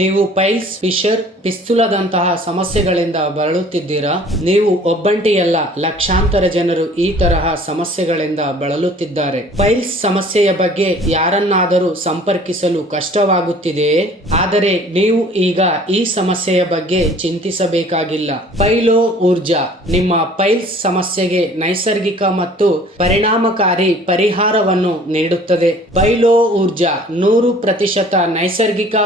ನೀವು piles, Fisher, ಪಿಸ್ತುಲದಂತಹ ಸಮಸ್ಯೆಗಳಿಂದ ಬಳಲುತ್ತಿದ್ದೀರಾ? ನೀವು ಒಬ್ಬಂಟಿಯಲ್ಲ, ಲಕ್ಷಾಂತರ ಜನರು ಈ ತರಹ ಸಮಸ್ಯೆಗಳಿಂದ ಬಳಲುತ್ತಿದ್ದಾರೆ. ಪೈಲ್ಸ್ ಸಮಸ್ಯೆಯ ಬಗ್ಗೆ ಯಾರನ್ನಾದರೂ ಸಂಪರ್ಕಿಸಲು ಕಷ್ಟವಾಗುತ್ತಿದೆಯೇ? ಆದರೆ ನೀವು ಈಗ ಈ ಸಮಸ್ಯೆಯ ಬಗ್ಗೆ ಚಿಂತಿಸಬೇಕಾಗಿಲ್ಲ. ಪೈಲೋ ಊರ್ಜಾ, ನಿಮ್ಮ ಪೈಲ್ಸ್ ಸಮಸ್ಯೆಗೆ ನೈಸರ್ಗಿಕ ಮತ್ತು ಪರಿಣಾಮಕಾರಿ ಪರಿಹಾರವನ್ನು ನೀಡುತ್ತದೆ. ಪೈಲೋ ಊರ್ಜಾ, ನೂರು ಪ್ರತಿಶತ ನೈಸರ್ಗಿಕ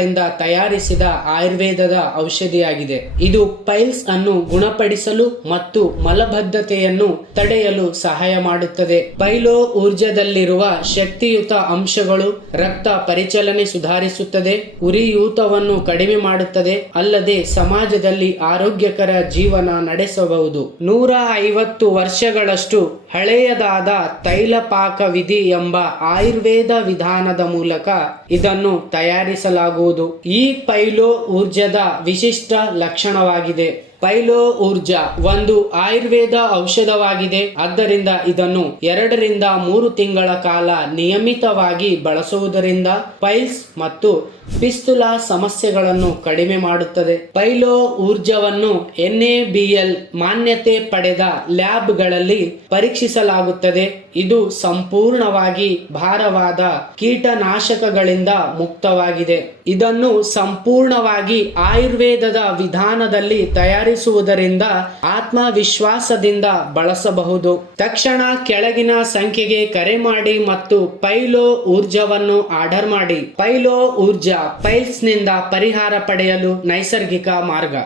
ಪದಾರ್ಥಗಳಿಂದ ತಯಾರಿಸಿದ ಆಯುರ್ವೇದದ ಔಷಧಿಯಾಗಿದೆ. ಇದು ಪೈಲ್ಸ್ ಅನ್ನು ಗುಣಪಡಿಸಲು ಮತ್ತು ಮಲಬದ್ಧತೆಯನ್ನು ತಡೆಯಲು ಸಹಾಯ ಮಾಡುತ್ತದೆ. ಪೈಲೋ ಊರ್ಜದಲ್ಲಿರುವ ಶಕ್ತಿಯುತ ಅಂಶಗಳು ರಕ್ತ ಪರಿಚಲನೆ ಸುಧಾರಿಸುತ್ತದೆ, ಉರಿಯೂತವನ್ನು ಕಡಿಮೆ ಮಾಡುತ್ತದೆ, ಅಲ್ಲದೆ ಸಮಾಜದಲ್ಲಿ ಆರೋಗ್ಯಕರ ಜೀವನ ನಡೆಸಬಹುದು. ನೂರ ಐವತ್ತು ವರ್ಷಗಳಷ್ಟು ಹಳೆಯದಾದ ತೈಲಪಾಕ ವಿಧಿ ಎಂಬ ಆಯುರ್ವೇದ ವಿಧಾನದ ಮೂಲಕ ಇದನ್ನು ತಯಾರಿಸಲಾಗುವುದು. ಈ ಪೈಲೋ ಊರ್ಜದ ವಿಶಿಷ್ಟ ಲಕ್ಷಣವಾಗಿದೆ. ಪೈಲೋ ಊರ್ಜಾ ಒಂದು ಆಯುರ್ವೇದ ಔಷಧವಾಗಿದೆ. ಆದ್ದರಿಂದ ಇದನ್ನು ಎರಡರಿಂದ ಮೂರು ತಿಂಗಳ ಕಾಲ ನಿಯಮಿತವಾಗಿ ಬಳಸುವುದರಿಂದ ಪೈಲ್ಸ್ ಮತ್ತು ಪಿಸ್ತುಲ ಸಮಸ್ಯೆಗಳನ್ನು ಕಡಿಮೆ ಮಾಡುತ್ತದೆ. ಪೈಲೋ ಊರ್ಜವನ್ನು ಎನ್ಎಬಿಎಲ್ ಮಾನ್ಯತೆ ಪಡೆದ ಲ್ಯಾಬ್ಗಳಲ್ಲಿ ಪರೀಕ್ಷಿಸಲಾಗುತ್ತದೆ. ಇದು ಸಂಪೂರ್ಣವಾಗಿ ಭಾರವಾದ ಕೀಟನಾಶಕಗಳಿಂದ ಮುಕ್ತವಾಗಿದೆ. ಇದನ್ನು ಸಂಪೂರ್ಣವಾಗಿ ಆಯುರ್ವೇದದ ವಿಧಾನದಲ್ಲಿ ತಯಾರಿಸುವುದರಿಂದ ಆತ್ಮವಿಶ್ವಾಸದಿಂದ ಬಳಸಬಹುದು. ತಕ್ಷಣ ಕೆಳಗಿನ ಸಂಖ್ಯೆಗೆ ಕರೆ ಮಾಡಿ ಮತ್ತು ಪೈಲೋ ಊರ್ಜವನ್ನು ಆರ್ಡರ್ ಮಾಡಿ. ಪೈಲೋ ಊರ್ಜಾ ಪೈಲ್ಸ್ನಿಂದ ಪರಿಹಾರ ಪಡೆಯಲು ನೈಸರ್ಗಿಕ ಮಾರ್ಗ.